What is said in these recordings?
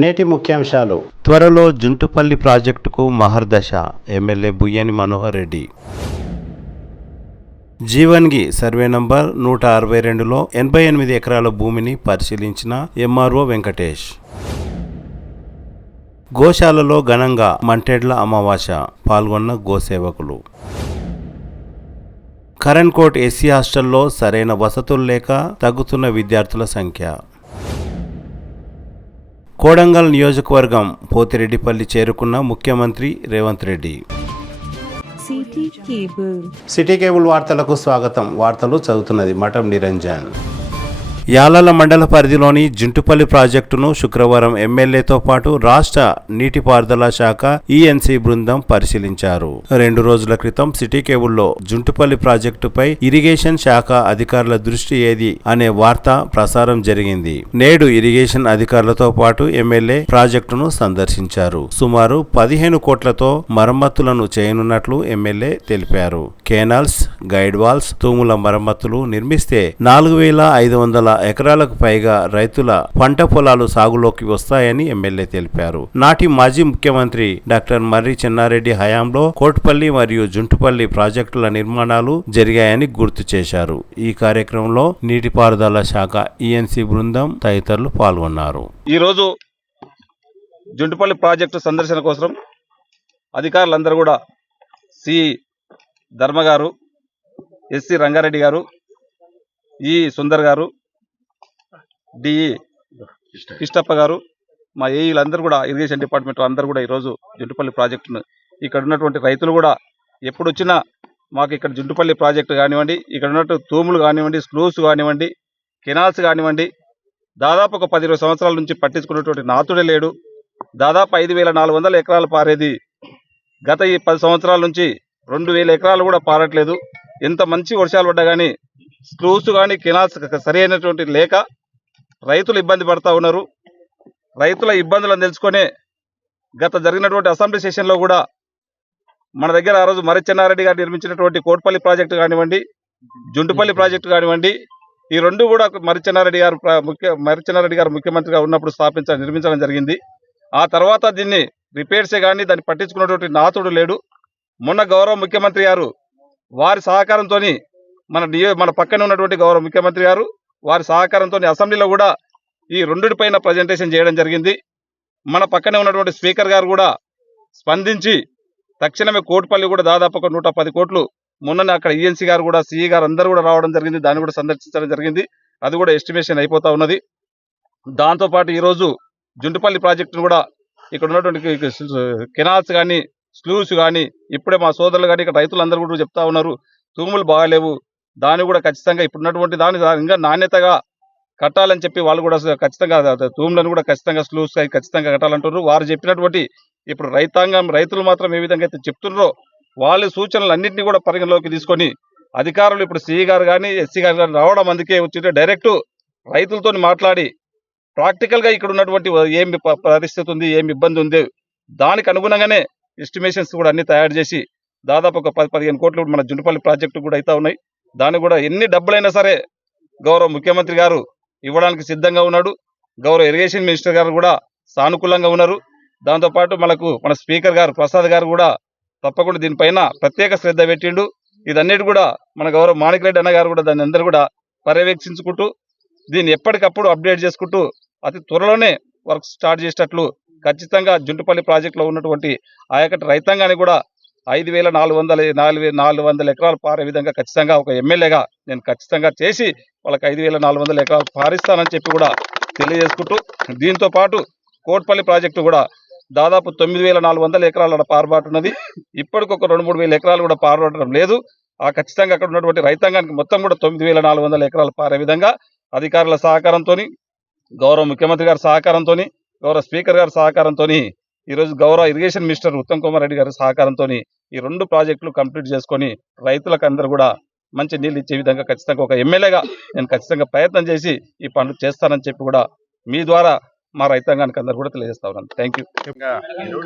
నేటి ముఖ్యాంశాలు. త్వరలో జుంటుపల్లి ప్రాజెక్టుకు మహర్దశ. MLA Buyyani Manohar Reddy. Jeevangi survey number 162లో 88 ఎకరాల భూమిని పరిశీలించిన ఎంఆర్ఓ వెంకటేష్. గోశాలలో ఘనంగా మంటెడ్ల అమావాస్య, పాల్గొన్న గోసేవకులు. కరణ్కోట్ ఎస్సీ హాస్టల్లో సరైన వసతులు లేక తగ్గుతున్న విద్యార్థుల సంఖ్య. కోడంగల్ నియోజకవర్గం పోతిరెడ్డిపల్లి చేరుకున్న ముఖ్యమంత్రి రేవంత్ రెడ్డి. సిటీ కేబుల్ వార్తలకు స్వాగతం. వార్తలు చదువుతున్నది మఠం నిరంజన్. యాలల మండల పరిధిలోని జుంటుపల్లి ప్రాజెక్టును శుక్రవారం ఎమ్మెల్యేతో పాటు రాష్ట్ర నీటిపారుదల శాఖ ఈఎన్సీ బృందం పరిశీలించారు. 2 రోజుల క్రితం సిటీ కేబుల్లో జుంటుపల్లి ప్రాజెక్టుపై ఇరిగేషన్ శాఖ అధికారుల దృష్టి ఏది అనే వార్త ప్రసారం జరిగింది. నేడు ఇరిగేషన్ అధికారులతో పాటు ఎమ్మెల్యే ప్రాజెక్టును సందర్శించారు. సుమారు 15 కోట్లతో మరమ్మతులను చేయనున్నట్లు ఎమ్మెల్యే తెలిపారు. కెనాల్స్, గైడ్ వాల్స్, తూముల మరమ్మతులు నిర్మిస్తే 4500 ఎకరాలకు పైగా రైతుల పంట పొలాలు సాగులోకి వస్తాయని ఎమ్మెల్యే తెలిపారు. నాటి మాజీ ముఖ్యమంత్రి డాక్టర్ మర్రి చెన్నారెడ్డి హయాంలో కోట్పల్లి మరియు జుంటుపల్లి ప్రాజెక్టుల నిర్మాణాలు జరిగాయని గుర్తు చేశారు. ఈ కార్యక్రమంలో నీటిపారుదల శాఖ ఈఎన్సీ బృందం తదితరులు పాల్గొన్నారు. ఈరోజు జుంటుపల్లి ప్రాజెక్టు సందర్శన కోసం అధికారులందరూ కూడా సి ధర్మ గారు, ఎస్సి రంగారెడ్డి గారు, ఈ సుందర్ గారు, డిఈ కిష్టప్ప గారు, మా ఏఈలందరూ కూడా ఇరిగేషన్ డిపార్ట్మెంట్ అందరూ కూడా ఈరోజు జుంటుపల్లి ప్రాజెక్టును ఇక్కడ ఉన్నటువంటి రైతులు కూడా ఎప్పుడు వచ్చినా మాకు ఇక్కడ జుంటుపల్లి ప్రాజెక్టు కానివ్వండి, ఇక్కడ ఉన్నట్టు తూములు కానివ్వండి, స్లూస్ కానివ్వండి, కెనాల్స్ కానివ్వండి, దాదాపు ఒక 10-20 సంవత్సరాల నుంచి పట్టించుకున్నటువంటి నాతుడే లేడు. దాదాపు 5400 ఎకరాలు పారేది గత ఈ 10 సంవత్సరాల నుంచి 2000 ఎకరాలు కూడా పారట్లేదు. ఎంత మంచి వర్షాలు పడ్డా కానీ స్లూస్ కానీ కెనాల్స్ సరైనటువంటి లేక రైతులు ఇబ్బంది పడతా ఉన్నారు. రైతుల ఇబ్బందులను తెలుసుకునే గత జరిగినటువంటి అసెంబ్లీ సెషన్లో కూడా మన దగ్గర ఆ రోజు మర్రి చెన్నారెడ్డి గారు నిర్మించినటువంటి కోట్పల్లి ప్రాజెక్టు కానివ్వండి, జుంటుపల్లి ప్రాజెక్టు కానివ్వండి, ఈ రెండు కూడా మర్రి చెన్నారెడ్డి గారు ముఖ్యమంత్రిగా ఉన్నప్పుడు నిర్మించడం జరిగింది. ఆ తర్వాత దీన్ని రిపేర్సే కానీ దాన్ని పట్టించుకున్నటువంటి నాతుడు లేడు. మొన్న గౌరవ ముఖ్యమంత్రి గారు వారి సహకారంతో మన పక్కనే ఉన్నటువంటి గౌరవ ముఖ్యమంత్రి గారు వారి సహకారంతో అసెంబ్లీలో కూడా ఈ రెండిటిపైన ప్రజెంటేషన్ చేయడం జరిగింది. మన పక్కనే ఉన్నటువంటి స్పీకర్ గారు కూడా స్పందించి తక్షణమే కోట్పల్లి కూడా దాదాపు ఒక 110 కోట్లు మొన్ననే అక్కడ ఈఎన్సీ గారు కూడా, సిఈ గారు అందరూ కూడా రావడం జరిగింది. దాన్ని కూడా సందర్శించడం జరిగింది. అది కూడా ఎస్టిమేషన్ అయిపోతా ఉన్నది. దాంతోపాటు ఈరోజు జుంటుపల్లి ప్రాజెక్టును కూడా ఇక్కడ ఉన్నటువంటి కెనాల్స్ కానీ, స్లూస్ కానీ, ఇప్పుడే మా సోదరులు కానీ ఇక్కడ రైతులందరూ కూడా చెప్తా ఉన్నారు తూములు బాగాలేవు, దాన్ని కూడా ఖచ్చితంగా ఇప్పుడున్నటువంటి దాన్ని ఇంకా నాణ్యతగా కట్టాలని చెప్పి వాళ్ళు కూడా ఖచ్చితంగా తూములను కూడా ఖచ్చితంగా స్లూస్ ఖచ్చితంగా కట్టాలంటున్నారు. వారు చెప్పినటువంటి ఇప్పుడు రైతులు మాత్రం ఏ విధంగా అయితే చెప్తున్నారో వాళ్ళ సూచనలు అన్నింటినీ కూడా పరిగణలోకి తీసుకొని అధికారులు ఇప్పుడు సిఈ గారు కానీ, ఎస్సీ గారు కానీ రావడం అందుకే వచ్చి డైరెక్ట్ రైతులతో మాట్లాడి ప్రాక్టికల్గా ఇక్కడ ఉన్నటువంటి ఏమి పరిస్థితి ఉంది, ఏమి ఇబ్బంది ఉంది, దానికి అనుగుణంగానే ఎస్టిమేషన్స్ కూడా అన్ని తయారు చేసి దాదాపు ఒక 10-15 కోట్లు మన జుంటుపల్లి ప్రాజెక్టు కూడా అవుతా ఉన్నాయి. దాన్ని కూడా ఎన్ని డబ్బులైనా సరే గౌరవ ముఖ్యమంత్రి గారు ఇవ్వడానికి సిద్ధంగా ఉన్నాడు. గౌరవ ఇరిగేషన్ మినిస్టర్ గారు కూడా సానుకూలంగా ఉన్నారు. దాంతోపాటు మన స్పీకర్ గారు ప్రసాద్ గారు కూడా తప్పకుండా దీనిపైన ప్రత్యేక శ్రద్ధ పెట్టిండు. ఇదన్నిటి కూడా మన గౌరవ మాణిక్ రెడ్డి అన్న గారు కూడా దాన్ని అందరూ కూడా పర్యవేక్షించుకుంటూ దీన్ని ఎప్పటికప్పుడు అప్డేట్ చేసుకుంటూ అతి త్వరలోనే వర్క్ స్టార్ట్ చేసేటట్లు ఖచ్చితంగా జుంటుపల్లి ప్రాజెక్టులో ఉన్నటువంటి ఆయకట్టు రైతాంగాన్ని కూడా 5400 ఎకరాలు పారే విధంగా ఖచ్చితంగా ఒక ఎమ్మెల్యేగా నేను ఖచ్చితంగా చేసి వాళ్ళకి 5400 ఎకరాలు పారిస్తానని చెప్పి కూడా తెలియజేసుకుంటూ, దీంతో పాటు కోట్పల్లి ప్రాజెక్టు కూడా దాదాపు 9400 ఎకరాల పారబాటున్నది. ఇప్పటికి ఒక 2-3 ఎకరాలు కూడా పారబడటం లేదు. ఆ ఖచ్చితంగా అక్కడ ఉన్నటువంటి రైతాంగానికి మొత్తం కూడా 9400 ఎకరాలు పారే విధంగా అధికారుల సహకారంతో, గౌరవ ముఖ్యమంత్రి గారి సహకారంతో, గౌరవ స్పీకర్ గారి సహకారంతో, ఈరోజు గౌరవ ఇరిగేషన్ మినిస్టర్ ఉత్తమ్ కుమార్ రెడ్డి గారి సహకారంతో ఈ 2 ప్రాజెక్టులు కంప్లీట్ చేసుకొని రైతులకు అందరూ కూడా మంచి నీళ్ళు ఇచ్చే విధంగా ఖచ్చితంగా ఒక ఎమ్మెల్యేగా నేను ఖచ్చితంగా ప్రయత్నం చేసి ఈ పనులు చేస్తానని చెప్పి కూడా మీ ద్వారా మా రైతాంగానికి అందరూ కూడా తెలియజేస్తా ఉన్నాను. Thank you.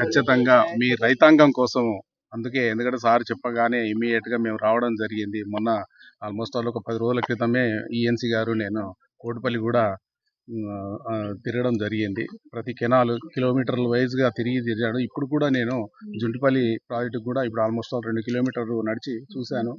ఖచ్చితంగా మీ రైతాంగం కోసం అందుకే ఎందుకంటే సార్ చెప్పగానే ఇమీడియట్ గా మేము రావడం జరిగింది. మొన్న ఆల్మోస్ట్ ఒక 10 రోజుల క్రితమే ఈఎన్సీ గారు నేను కోటిపల్లి కూడా తిరగడం జరిగింది. ప్రతి కెనాల్ కిలోమీటర్ల వైజ్గా తిరిగాడు. ఇప్పుడు కూడా నేను జుంటిపల్లి ప్రాజెక్టు కూడా ఇప్పుడు ఆల్మోస్ట్ 2 కిలోమీటర్లు నడిచి చూశాను.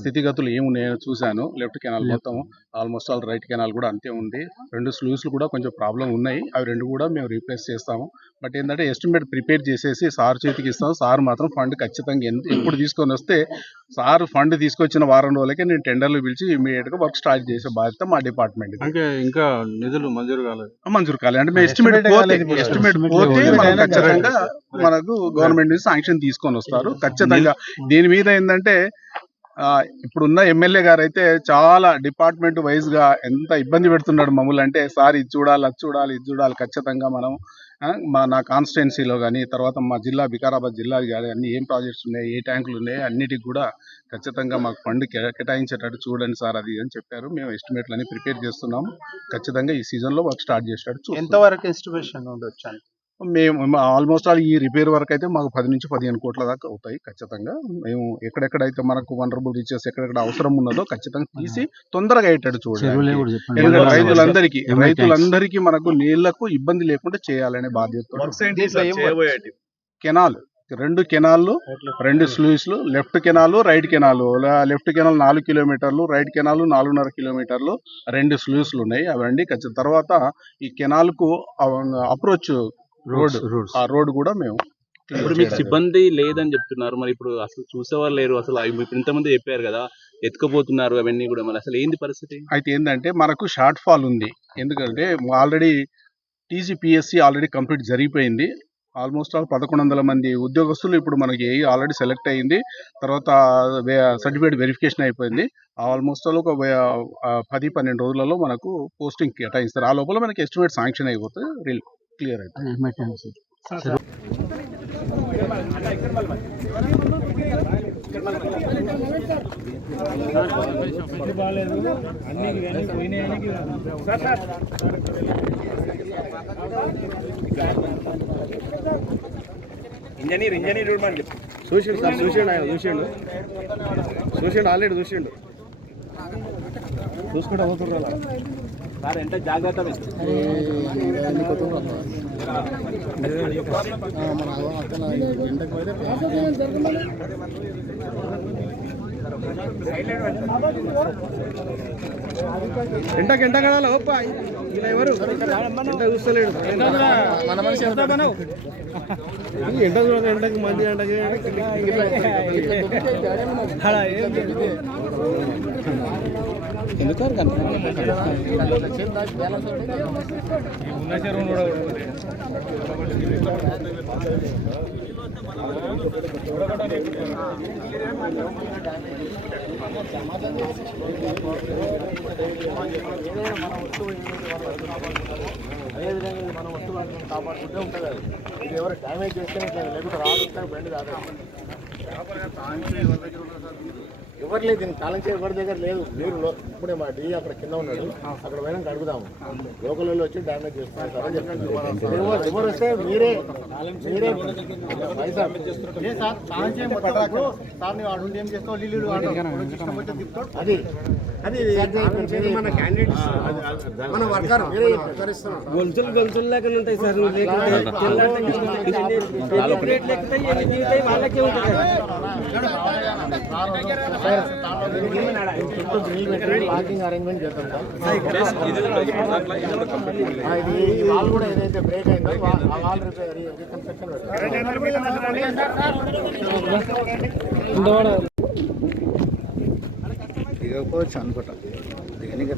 స్థితిగతులు ఏమున్నాయో చూశాను. లెఫ్ట్ కెనాల్ మొత్తం ఆల్మోస్ట్ రైట్ కెనాల్ కూడా అంతే ఉంది. 2 స్లూస్లు కూడా కొంచెం ప్రాబ్లం ఉన్నాయి. అవి 2 కూడా మేము రీప్లేస్ చేస్తాము. బట్ ఏంటంటే ఎస్టిమేట్ ప్రిపేర్ చేసేసి సార్ చేతికి ఇస్తాం. సార్ మాత్రం ఫండ్ ఖచ్చితంగా ఎప్పుడు తీసుకొని వస్తే సార్ ఫండ్ తీసుకొచ్చిన వారం రోజులకే నేను టెండర్లు పిలిచి ఇమీడియట్గా వర్క్ స్టార్ట్ చేసే బాధ్యత మా డిపార్ట్మెంట్. అంటే ఇంకా నిధులు మంజూరు కాలేదు అంటే మేము ఎస్టిమేట్ పోతే మనం ఖచ్చితంగా మనకు గవర్నమెంట్ నుంచి శాంక్షన్ తీసుకొని వస్తారు ఖచ్చితంగా. దీని మీద ఏంటంటే ఇప్పుడున్న ఎమ్మెల్యే గారు అయితే చాలా డిపార్ట్మెంట్ వైజ్ గా ఎంత ఇబ్బంది పెడుతున్నాడు మమ్మల్ని. అంటే సార్ ఇది చూడాలి, అది చూడాలి, ఇది చూడాలి. ఖచ్చితంగా మనం నా కాన్స్టిట్యున్సీలో కానీ తర్వాత మా జిల్లా వికారాబాద్ జిల్లా కానీ అన్ని ఏం ప్రాజెక్ట్స్ ఉన్నాయి, ఏ ట్యాంకులు ఉన్నాయి, అన్నిటికి కూడా ఖచ్చితంగా మాకు ఫండ్ కేటాయించేటట్టు చూడండి సార్ అది అని చెప్పారు. మేము ఎస్టిమేట్లు అన్ని ప్రిపేర్ చేస్తున్నాము. ఖచ్చితంగా ఈ సీజన్ లో వర్క్ స్టార్ట్ చేసేటట్టు. ఎంతవరకు ఎస్టిమేషన్ ఉండొచ్చు? మేము ఆల్మోస్ట్ ఆల్ ఈ రిపేర్ వర్క్ అయితే మాకు 10 నుంచి 15 కోట్ల దాకా అవుతాయి ఖచ్చితంగా. మేము ఎక్కడెక్కడైతే మనకు వనరబుల్ రీచెస్ ఎక్కడెక్కడ అవసరం ఉన్నదో ఖచ్చితంగా తీసి తొందరగా అయ్యేటట్టు చూడాలి. రైతులందరికీ మనకు నీళ్లకు ఇబ్బంది లేకుండా చేయాలనే బాధ్యత. కెనాల్ 2 కెనాల్లు 2 స్లూయిస్లు, left canal right canal. Left canal 4 కిలోమీటర్లు, రైట్ కెనాల్ 4.5 కిలోమీటర్లు, 2 స్లూయిస్లు ఉన్నాయి. అవన్నీ ఖచ్చితంగా. తర్వాత ఈ కెనాల్ కు అప్రోచ్ ఆ రోడ్ కూడా మేము ఇప్పుడు మీకు సిబ్బంది లేదని చెప్తున్నారు. మరి ఇప్పుడు అసలు చూసేవారు లేరు. అసలు ఇప్పుడు ఇంతమంది చెప్పారు కదా ఎత్తుకుపోతున్నారు అవన్నీ కూడా, మరి అసలు ఏంది పరిస్థితి? అయితే ఏంటంటే మనకు షార్ట్ ఫాల్ ఉంది. ఎందుకంటే ఆల్రెడీ టీజీపీఎస్సీ ఆల్రెడీ కంప్లీట్ జరిగిపోయింది. ఆల్మోస్ట్ ఆల్ 1100 మంది ఉద్యోగస్తులు ఇప్పుడు మనకి ఆల్రెడీ సెలెక్ట్ అయ్యింది. తర్వాత సర్టిఫికేట్ వెరిఫికేషన్ అయిపోయింది. ఆల్మోస్ట్ ఆల్ ఒక 10-12 రోజులలో మనకు పోస్టింగ్ కేటాయిస్తారు. ఆ లోపల మనకి ఎస్టిమేట్ శాంక్షన్ అయిపోతుంది, క్లియర్ అయిపోతుంది. ఇంజనీర్ చూసిండు ఆల్రెడీ చూసిండు. చూసుకుంటా పోతున్నా సార్ ఎంత జాగ్రత్త ఎంట కడాలి ఓప్ప ఇలా ఎవరు ఎంట చూస్తలేడు. మన మనిషి ఎంట చూడండి, ఎంటకి మంది ఎంటకి ఎందుకు అదేవిధంగా మనం వస్తువులను కాపాడుకుంటే ఉంటుంది. ఇది ఎవరు డ్యామేజ్ చేస్తే లేకుంటే రాదు బండి కాదు. ఎవరు లేదు దీనికి తాళం చేయ ఎవరి దగ్గర లేదు. మీరు ఇప్పుడే మా డీ అక్కడ కింద ఉన్నాడు, అక్కడ పోయినాక అడుగుదాము. లోకల్ వాళ్ళు వచ్చి డ్యామేజ్ చేస్తున్నారు సార్ అని చెప్పారు. ఎవరు వస్తే మీరే అది అది మన క్యాండిడేట్స్ మన వర్కర్ మీరే ప్రకరిస్తున్నాం. గొలుసులు లేక ఉంటాయి సార్. పార్కింగ్ అరేంజ్మెంట్ చేస్తాం సార్. ఇది వాల్ కూడా ఏదైతే బ్రేక్ అయిందో ఆ వాల్ రీకన్స్ట్రక్షన్ దిగకపోవచ్చు అనుకుంటా. దిగనికి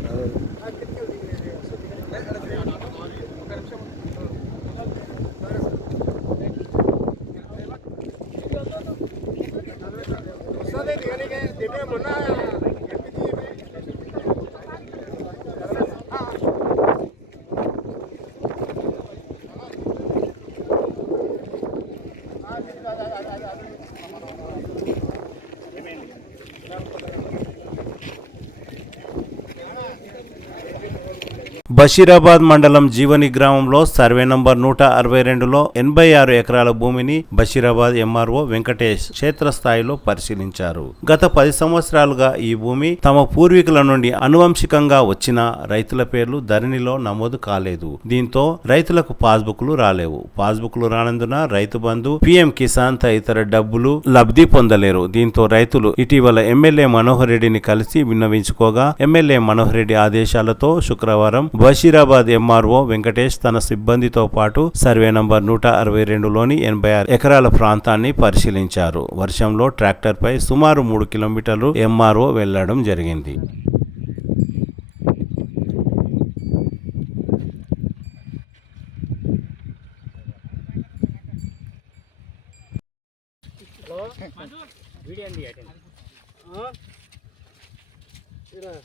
బషీరాబాద్ మండలం జీవని గ్రామంలో సర్వే నంబర్ 162లో 86 ఎకరాల భూమిని బషీరాబాద్ ఎంఆర్ఓ వెంకటేష్ క్షేత్రస్థాయిలో పరిశీలించారు. గత 10 సంవత్సరాలుగా ఈ భూమి తమ పూర్వీకుల నుండి అనువంశికంగా వచ్చిన రైతుల పేర్లు ధరణిలో నమోదు కాలేదు. దీంతో రైతులకు పాస్బుక్లు రాలేవు. పాస్బుక్లు రానందున రైతు బంధు, పీఎం కిసాన్ తదితర డబ్బులు లబ్ధి పొందలేరు. దీంతో రైతులు ఇటీవల ఎమ్మెల్యే మనోహర్ రెడ్డిని కలిసి విన్నవించుకోగా ఎమ్మెల్యే మనోహర్ రెడ్డి ఆదేశాలతో శుక్రవారం బషీరాబాద్ ఎంఆర్ఓ వెంకటేష్ తన సిబ్బందితో పాటు సర్వే నంబర్ 162లోని 86 ఎకరాల ప్రాంతాన్ని పరిశీలించారు. వర్షంలో ట్రాక్టర్పై సుమారు 3 కిలోమీటర్లు ఎంఆర్ఓ వెళ్లడం జరిగింది.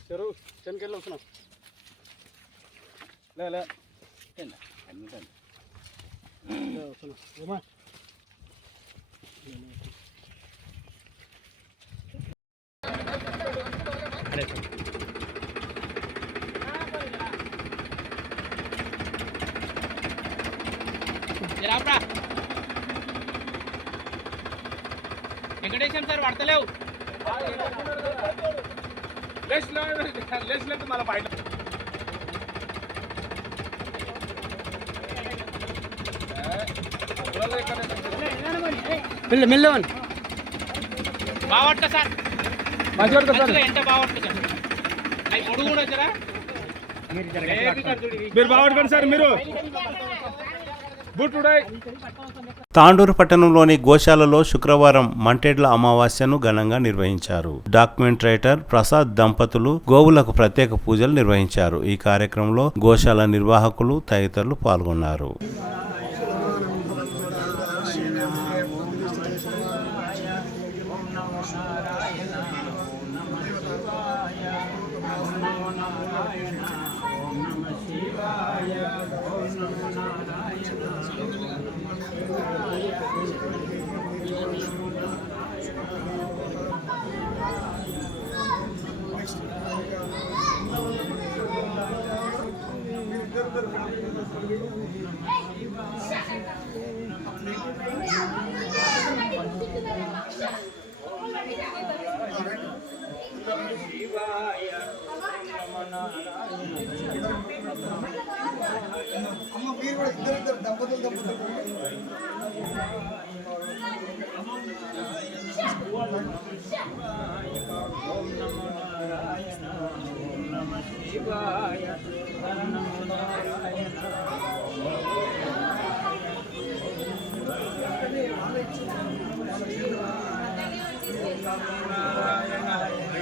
చెరువు చెనకెళ్ళి వస్తున్నాం. లే వెంకటేశం సార్ పడతలేవు. లేచినట్టు మళ్ళీ బయట మెల్లవని బావట్ట సార్ ఎంత బావట్ట సార్ అవి పొడుగు కూడా వచ్చారా మీరు బాగుంటుంది సార్. మీరు తాండూరు పట్టణంలోని గోశాలలో శుక్రవారం మంటేడ్ల అమావాస్యను ఘనంగా నిర్వహించారు. డాక్యుమెంట్ రైటర్ ప్రసాద్ దంపతులు గోవులకు ప్రత్యేక పూజలు నిర్వహించారు. ఈ కార్యక్రమంలో గోశాల నిర్వాహకులు తదితరులు పాల్గొన్నారు.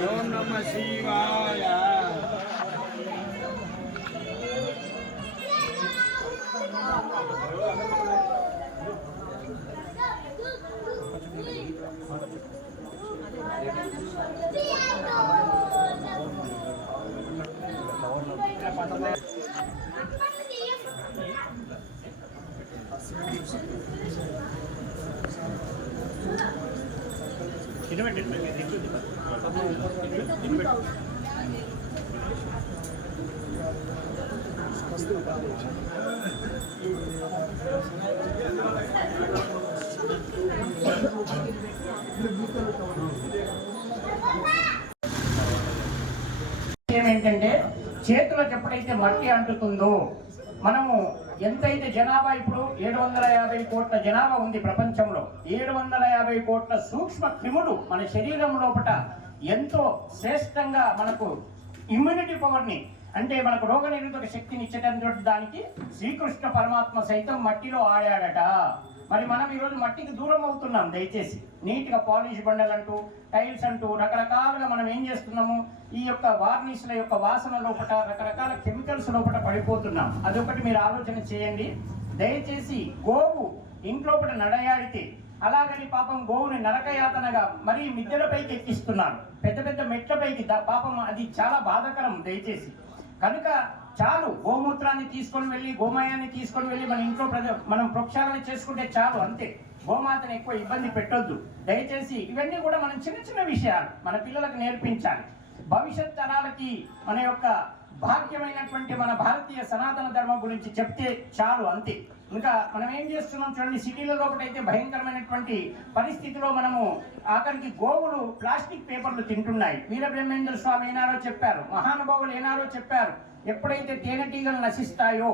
ఓం నమః శివాయ. ఏంటంటే చేతులకు ఎప్పుడైతే మట్టి అంటుతుందో మనము ఎంతైతే జనాభా ఇప్పుడు 750 కోట్ల జనాభా ఉంది ప్రపంచంలో. 750 కోట్ల సూక్ష్మ క్రిములు మన శరీరం లోపల ఎంతో శ్రేష్టంగా మనకు ఇమ్యూనిటీ పవర్ని అంటే మనకు రోగ నిరోధక శక్తిని ఇచ్చేటటువంటి దానికి శ్రీకృష్ణ పరమాత్మ సైతం మట్టిలో ఆడాడట. మరి మనం ఈరోజు మట్టికి దూరం అవుతున్నాం. దయచేసి నీట్గా పాలిష్ బండలు అంటూ టైల్స్ అంటూ రకరకాలుగా మనం ఏం చేస్తున్నాము, ఈ యొక్క వార్నిష్ల యొక్క వాసన లోపల రకరకాల కెమికల్స్ లోపల పడిపోతున్నాం. అదొకటి మీరు ఆలోచన చేయండి. దయచేసి గోవు ఇంట్లోపట నడయాడితే అలాగని పాపం గోవుని నరకయాతనగా మరీ మిద్దెలపైకి ఎక్కిస్తున్నారు, పెద్ద పెద్ద మెట్లపైకి. పాపం అది చాలా బాధాకరం. దయచేసి కనుక చాలు గోమూత్రాన్ని తీసుకొని వెళ్ళి గోమయాన్ని తీసుకొని వెళ్ళి మన ఇంట్లో మనం ప్రక్షాళన చేసుకుంటే చాలు, అంతే. గోమాతను ఎక్కువ ఇబ్బంది పెట్టొద్దు దయచేసి. ఇవన్నీ కూడా మనం చిన్న చిన్న విషయాలు మన పిల్లలకు నేర్పించాలి. భవిష్యత్ తరాలకి మన యొక్క భాగ్యమైనటువంటి మన భారతీయ సనాతన ధర్మం గురించి చెప్తే చాలు, అంతే. ఇంకా మనం ఏం చేస్తున్నాం చూడండి, సిటీల లోపలైతే భయంకరమైనటువంటి పరిస్థితిలో మనము ఆఖరికి గోవులు ప్లాస్టిక్ పేపర్లు తింటున్నాయి. వీరబ్రహ్మేంద్ర స్వామి ఏనారో చెప్పారు, మహానుభావులు ఏనారో చెప్పారు, ఎప్పుడైతే తేనెటీగలు నశిస్తాయో,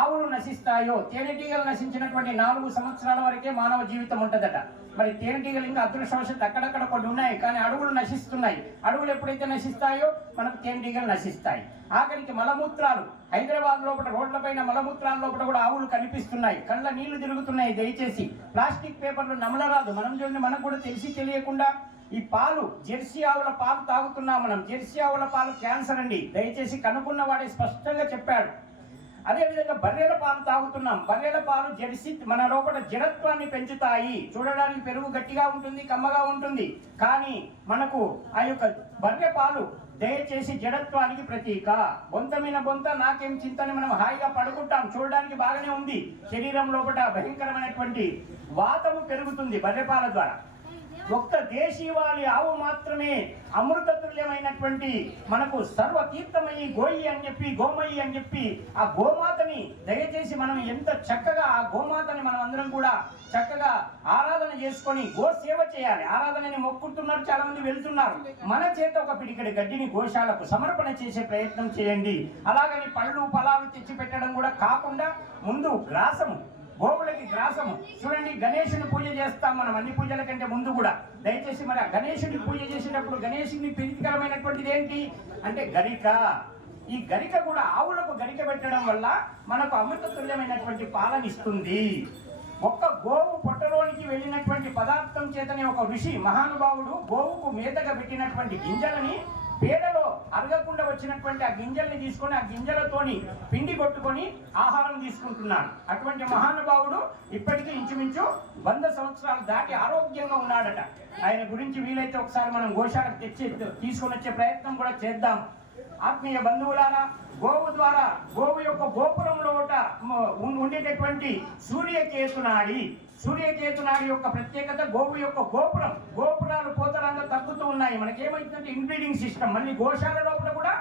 ఆవులు నశిస్తాయో, తేనెటీగలు నశించినటువంటి 4 సంవత్సరాల వరకే మానవ జీవితం ఉంటుందట. మరి తేనెటీగలు ఇంకా అదృష్టవశాత్తు అక్కడక్కడ కొన్ని ఉన్నాయి, కానీ అడవులు నశిస్తున్నాయి. అడవులు ఎప్పుడైతే నశిస్తాయో మనకు తేనెటీగలు నశిస్తాయి. ఆఖరికి మలమూత్రాలు, హైదరాబాద్ లోపల రోడ్లపైన మలమూత్రాల లోపల కూడా ఆవులు కనిపిస్తున్నాయి, కళ్ళ నీళ్లు తిరుగుతున్నాయి. దయచేసి ప్లాస్టిక్ పేపర్లు నమలరాదు. మనం చూడండి, మనకు కూడా తెలిసి తెలియకుండా ఈ పాలు, జెర్సీ ఆవుల పాలు తాగుతున్నాం మనం. జెర్సీ ఆవుల పాలు క్యాన్సర్ అండి, దయచేసి కనుక్కున్న వాడే స్పష్టంగా చెప్పాడు. అదేవిధంగా బర్రెల పాలు తాగుతున్నాం. బర్రెల పాలు జెర్సీ మన లోపల జడత్వాన్ని పెంచుతాయి. చూడడానికి పెరుగు గట్టిగా ఉంటుంది, కమ్మగా ఉంటుంది, కానీ మనకు ఆ యొక్క బర్రె పాలు దయచేసి జడత్వానికి ప్రతీక. బొంతమైన బొంత నాకేం చింతని మనం హాయిగా పడుకుంటాం, చూడడానికి బాగానే ఉంది. శరీరం లోపల భయంకరమైనటువంటి వాతము పెరుగుతుంది బర్రెపాల ద్వారా. ఒక్క దేశీవాళి ఆవు మాత్రమే అమృతతుల్యమైనటువంటి మనకు సర్వతీర్థమయ్యి గోయి అని చెప్పి, గోమయ్యి అని చెప్పి ఆ గోమాతని దయచేసి మనం ఎంత చక్కగా ఆ గోమాతని మనం అందరం కూడా చక్కగా ఆరాధన చేసుకొని గో సేవ చేయాలి. ఆరాధనని మొక్కుతున్నారు, చాలా మంది వెళ్తున్నారు. మన చేత ఒక పిడికెడు గడ్డిని గోశాలకు సమర్పణ చేసే ప్రయత్నం చేయండి. అలాగని పళ్ళు ఫలాలు తెచ్చి పెట్టడం కూడా కాకుండా ముందు గ్రాసము, గోవులకి గ్రాసము. చూడండి, గణేశుని పూజ చేస్తాం మనం అన్ని పూజల కంటే ముందు కూడా. దయచేసి మరి గణేశుని పూజ చేసేటప్పుడు గణేశుని ప్రీతికరమైనటువంటిది ఏంటి అంటే గరిక. ఈ గరిక కూడా ఆవులకు గరిక పెట్టడం వల్ల మనకు అమృతతుల్యమైనటువంటి పాలనిస్తుంది. ఒక్క గోవు పొట్టలోనికి వెళ్ళినటువంటి పదార్థం చేతనే ఒక ఋషి మహానుభావుడు గోవుకు మేతగా పెట్టినటువంటి గింజలని పేడలో అరగకుండా వచ్చినటువంటి ఆ గింజల్ని తీసుకొని ఆ గింజలతోని పిండి కొట్టుకొని ఆహారం తీసుకుంటున్నాడు. అటువంటి మహానుభావుడు ఇప్పటికీ ఇంచుమించు 100 సంవత్సరాలు దాటి ఆరోగ్యంగా ఉన్నాడట. ఆయన గురించి వీలైతే ఒకసారి మనం గోశాలకు తీసుకొని వచ్చే ప్రయత్నం కూడా చేద్దాం. ఆత్మీయ బంధువులారా, గోవు ద్వారా గోవు యొక్క గోపురంలో ఉండేటటువంటి సూర్యకేతునాడి యొక్క ప్రత్యేకత గోవు యొక్క గోపురం. గోపురాలు పోతరంగా తగ్గుతూ ఉన్నాయి. మనకేమైతుందంటే ఇన్బ్రీడింగ్ సిస్టమ్. మళ్ళీ గోశాల లోపల కూడా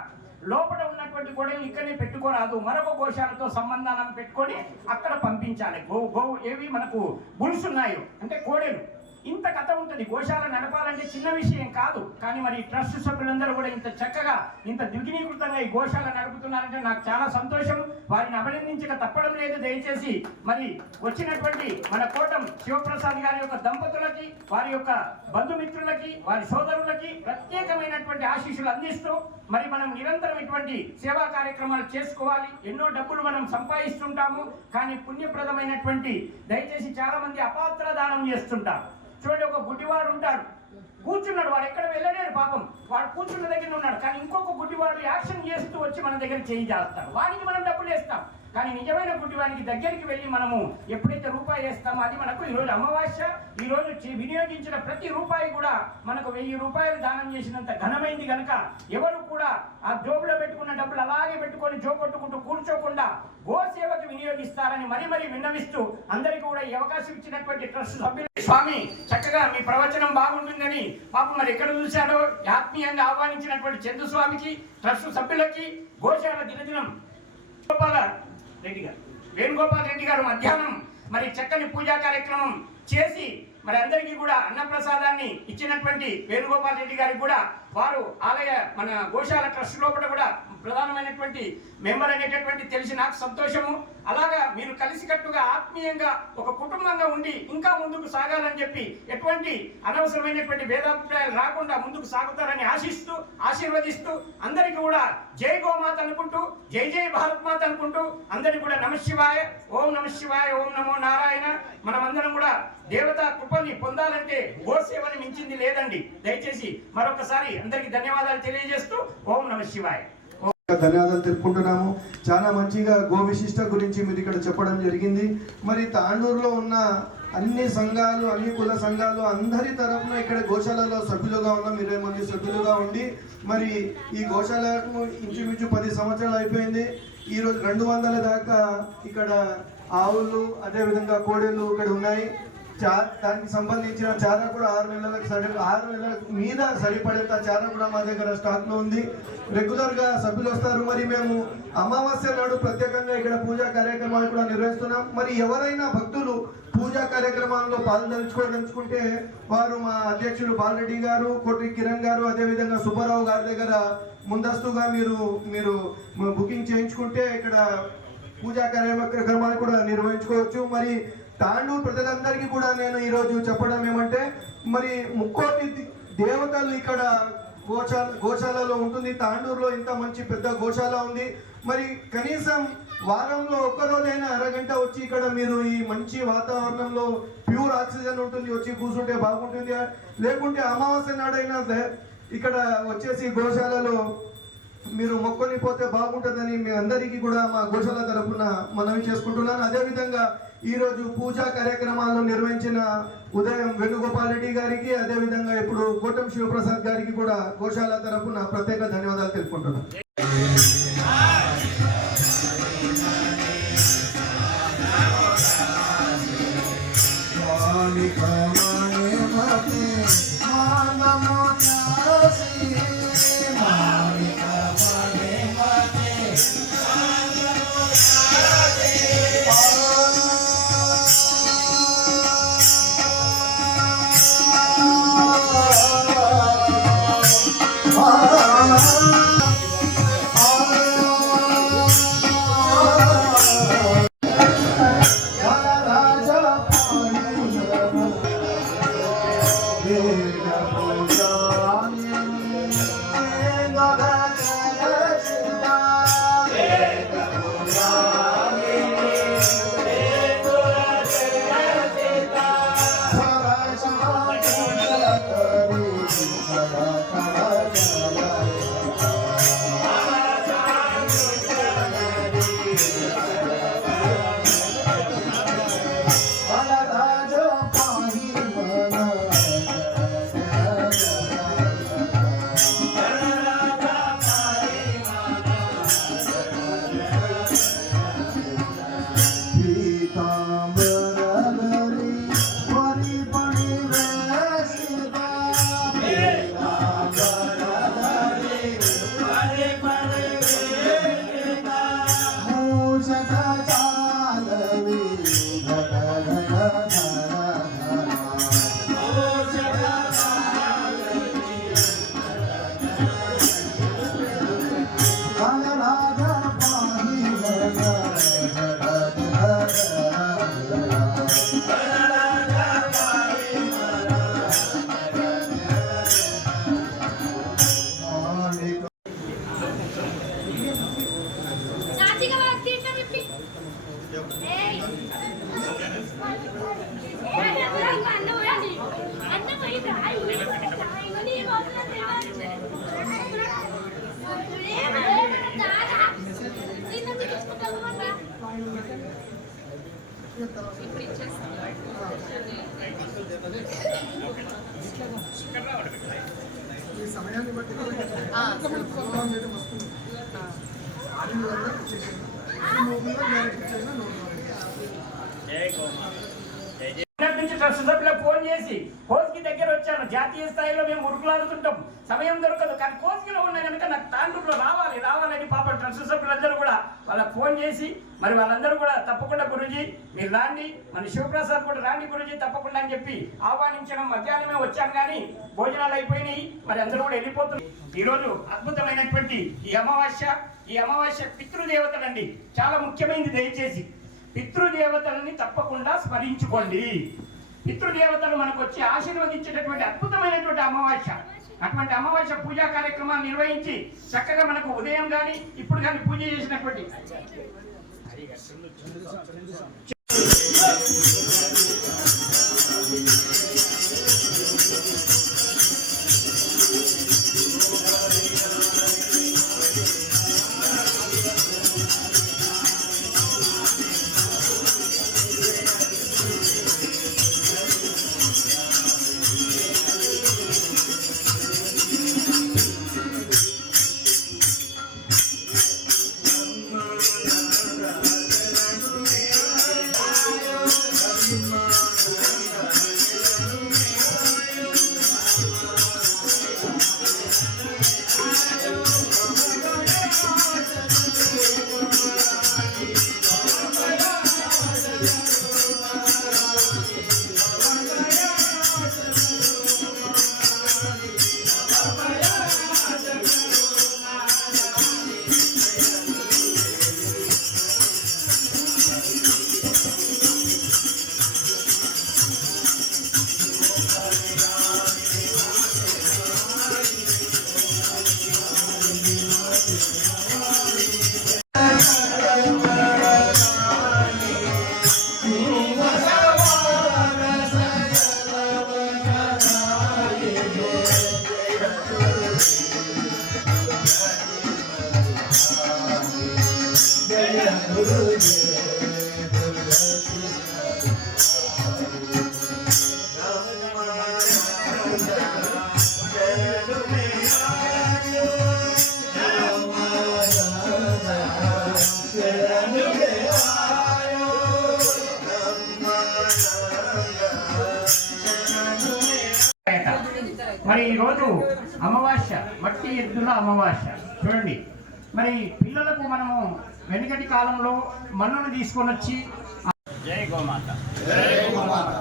లోపల ఉన్నటువంటి గొడవలు ఇక్కడనే పెట్టుకోరాదు, మరొక గోశాలతో సంబంధాలను పెట్టుకొని అక్కడ పంపించాలి. గోవు ఏవి మనకు బుల్స్ ఉన్నాయో అంటే కోడెలు. ఇంత కథ ఉంటుంది. గోశాల నడపాలంటే చిన్న విషయం కాదు, కానీ మరి ట్రస్ట్ సభ్యులందరూ కూడా ఇంత చక్కగా ఇంత ద్విగుణీకృతంగా ఈ గోశాల నడుపుతున్నారంటే నాకు చాలా సంతోషం. వారిని అభినందించక తప్పడం లేదు. దయచేసి మరి వచ్చినటువంటి మన కోటం శివప్రసాద్ గారి యొక్క దంపతులకి, వారి యొక్క బంధుమిత్రులకి, వారి సోదరులకి ప్రత్యేకమైనటువంటి ఆశీస్సులు అందిస్తూ మరి మనం నిరంతరం ఇటువంటి సేవా కార్యక్రమాలు చేసుకోవాలి. ఎన్నో డబ్బులు మనం సంపాదిస్తుంటాము, కానీ పుణ్యప్రదమైనటువంటి దయచేసి చాలా మంది అపాత్ర దానం చేస్తుంటారు. చూడండి, ఒక గుడ్డివాడు ఉంటాడు, కూర్చున్నాడు, వాడు ఎక్కడ వెళ్ళలేడు పాపం, వాడు కూర్చున్న దగ్గర ఉన్నాడు, కానీ ఇంకొక గుడ్డివాడు యాక్షన్ చేస్తూ వచ్చి మన దగ్గర చేయి చేస్తాడు. వాడికి మనం డబ్బులు వేస్తాం, కానీ నిజమైన గుడ్డివాడికి దగ్గరికి వెళ్ళి మనము ఎప్పుడైతే రూపాయి వేస్తామో అది మనకు ఈరోజు అమావాస్య. ఈరోజు వినియోగించిన ప్రతి రూపాయి కూడా మనకు 1000 రూపాయలు దానం చేసినంత ఘనమైంది కనుక ఎవరు కూడా ఆ జోబులో పెట్టుకున్న డబ్బులు అలాగే పెట్టుకొని జోకొట్టుకుంటూ కూర్చోకుండా గోసేవకు వినియోగిస్తారని మరీ విన్నవిస్తూ అందరికీ కూడా ఈ అవకాశం ఇచ్చినటువంటి ట్రస్ట్ సభ్యులు, స్వామి చక్కగా మీ ప్రవచనం బాగుంటుందని పాపం మరి ఎక్కడ చూశాడో ఆత్మీయంగా ఆహ్వానించినటువంటి చంద్రస్వామికి, ట్రస్ట్ సభ్యులకి, గోశాల దినదినం వేణుగోపాల్ రెడ్డి గారు మధ్యాహ్నం మరి చక్కని పూజా కార్యక్రమం చేసి మరి అందరికీ కూడా అన్నప్రసాదాన్ని ఇచ్చినటువంటి వేణుగోపాల్ రెడ్డి గారికి కూడా వారు ఆలయ మన గోశాల ట్రస్ట్ లోపల కూడా ప్రధానమైనటువంటి మెంబర్ అనేటటువంటి తెలిసి నాకు సంతోషము. అలాగా మీరు కలిసికట్టుగా ఆత్మీయంగా ఒక కుటుంబంగా ఉండి ఇంకా ముందుకు సాగాలని చెప్పి ఎటువంటి అనవసరమైనటువంటి భేదాభిప్రాయాలు రాకుండా ముందుకు సాగుతారని ఆశిస్తూ ఆశీర్వదిస్తూ అందరికీ కూడా జై గోమాత అనుకుంటూ జై జై భారత్ మాత అనుకుంటూ అందరికీ కూడా నమశివాయ, ఓం నమశివాయ, ఓం నమో నారాయణ. మనమందరం కూడా దేవతా కృపని పొందాలంటే గోసేవని మించింది లేదండి. దయచేసి మరొకసారి అందరికీ ధన్యవాదాలు తెలియజేస్తూ ఓం నమశివాయ. ధన్యవాదాలు తెలుపుకుంటున్నాము. చాలా మంచిగా గో విశిష్ట గురించి మీరు ఇక్కడ చెప్పడం జరిగింది. మరి తాండూరులో ఉన్న అన్ని సంఘాలు, అన్ని కుల సంఘాలు అందరి తరఫున ఇక్కడ గోశాలలో సభ్యులుగా ఉన్నాం. 20 మంది సభ్యులుగా ఉండి మరి ఈ గోశాలకు ఇంచుమించు 10 సంవత్సరాలు అయిపోయింది. ఈరోజు 200 దాకా ఇక్కడ ఆవులు అదేవిధంగా కోడెలు ఇక్కడ ఉన్నాయి. దానికి సంబంధించిన చారా కూడా 6 నెలల మీద సరిపడేంత చారా కూడా మా దగ్గర స్టాక్ లో ఉంది. రెగ్యులర్ గా సభ్యులు వస్తారు. మరి మేము అమావాస్య నాడు ప్రత్యేకంగా ఇక్కడ పూజా కార్యక్రమాలు కూడా నిర్వహిస్తున్నాం. మరి ఎవరైనా భక్తులు పూజా కార్యక్రమాల్లో పాల్గొంచుకుంటే వారు మా అధ్యక్షుడు బాలరెడ్డి గారు, కోటి కిరణ్ గారు, అదేవిధంగా సుబ్బారావు గారి దగ్గర ముందస్తుగా మీరు బుకింగ్ చేయించుకుంటే ఇక్కడ పూజా కార్యక్రమాలు కూడా నిర్వహించుకోవచ్చు. మరి తాండూరు ప్రజలందరికీ కూడా నేను ఈరోజు చెప్పడం ఏమంటే, మరి 3,000,000 దేవతలు ఇక్కడ గోశాలలో ఉంటుంది. తాండూరులో ఇంత మంచి పెద్ద గోశాల ఉంది. మరి కనీసం వారంలో ఒక్కరోజైనా అరగంట వచ్చి ఇక్కడ మీరు ఈ మంచి వాతావరణంలో ప్యూర్ ఆక్సిజన్ ఉంటుంది, వచ్చి కూర్చుంటే బాగుంటుంది. లేకుంటే అమావాస్య నాడైనా ఇక్కడ వచ్చేసి గోశాలలో మీరు మొక్కొని పోతే బాగుంటుందని మీ అందరికీ కూడా మా గోశాల తరఫున మనవి చేసుకుంటున్నాను. అదేవిధంగా ఈరోజు పూజా కార్యక్రమాలను నిర్వహించిన ఉదయం వేణుగోపాల్ రెడ్డి గారికి, అదేవిధంగా ఇప్పుడు కోటం శివప్రసాద్ గారికి కూడా గోశాల తరఫున ప్రత్యేక ధన్యవాదాలు తెలుపుకుంటున్నాను. సమయాన్ని బట్టి ట్రస్ట్ సభ్యులకు ఫోన్ చేసి కోస్కి దగ్గర వచ్చాను. జాతీయ స్థాయిలో మేము ఉరుకులాడుతుంటాం, సమయం దొరకదు. కానీ కోస్కిలో ఉన్నా కనుక నాకు తాండూరులో రావాలని పాపం ట్రస్ట్ సభ్యులందరూ కూడా వాళ్ళకి ఫోన్ చేసి మరి వాళ్ళందరూ కూడా తప్పకుండా గురూజీ మీరు రాండి, మన శివప్రసాద్ కూడా రాండి గురూజీ తప్పకుండా అని చెప్పి ఆహ్వానించడం. మధ్యాహ్నమే వచ్చాం కానీ భోజనాలు అయిపోయినాయి, మరి అందరూ కూడా వెళ్ళిపోతున్నారు. ఈరోజు అద్భుతమైనటువంటి ఈ అమావాస్య పితృదేవతలండి, చాలా ముఖ్యమైనది. దయచేసి పితృదేవతలని తప్పకుండా స్మరించుకోండి. పితృదేవతలు మనకు వచ్చి ఆశీర్వదించేటటువంటి అద్భుతమైనటువంటి అమావాస్య. అటువంటి అమావాస్య పూజా కార్యక్రమాలు నిర్వహించి చక్కగా మనకు ఉదయం కానీ ఇప్పుడు కానీ పూజ చేసినటువంటి మరి ఈరోజు అమావాస్య, మట్టి ఎద్దుల అమావాస్య చూడండి. మరి పిల్లలకు మనము వెనుకటి కాలంలో మన్నును తీసుకొని వచ్చి జై గోమాత, జై గోమాత.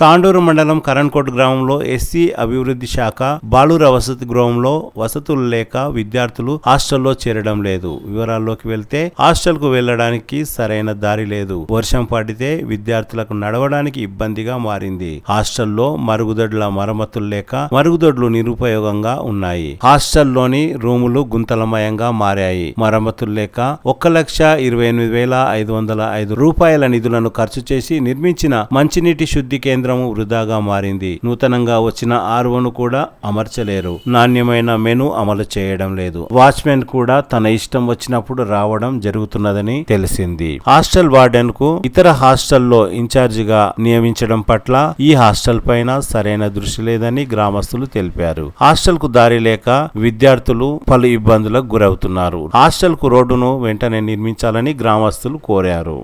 తాండూరు మండలం కరణ్కోట్ గ్రామంలో ఎస్సీ అభివృద్ధి శాఖ బాలుర వసతి గృహంలో వసతులు లేక విద్యార్థులు హాస్టల్లో చేరడం లేదు. వివరాల్లోకి వెళ్తే హాస్టల్కు వెళ్లడానికి సరైన దారి లేదు. వర్షం పడితే విద్యార్థులకు నడవడానికి ఇబ్బందిగా మారింది. హాస్టల్లో మరుగుదొడ్ల మరమ్మతులు లేక మరుగుదొడ్లు నిరుపయోగంగా ఉన్నాయి. హాస్టల్లోని రూములు గుంతలమయంగా మారాయి. మరమ్మతులు లేక 1,28,505 రూపాయల నిధులను ఖర్చు చేసి నిర్మించిన మంచినీటి శుద్ధి కేంద్రం వృధాగా మారింది. నూతనంగా వచ్చిన ఆర్వోను కూడా అమర్చలేరు. నాణ్యమైన మెను అమలు చేయడం లేదు. వాచ్మెన్ కూడా తన ఇష్టం వచ్చినప్పుడు రావడం జరుగుతున్నదని తెలిసింది. హాస్టల్ వార్డెన్ కు ఇతర హాస్టల్లో ఇన్ఛార్జిగా నియమించడం పట్ల ఈ హాస్టల్ పైన సరైన దృష్టి లేదని గ్రామస్తులు తెలిపారు. హాస్టల్ కు దారి లేక విద్యార్థులు పలు ఇబ్బందులకు గురవుతున్నారు. హాస్టల్ కు రోడ్డును వెంటనే నిర్మించాలని గ్రామస్తులు కోరారు.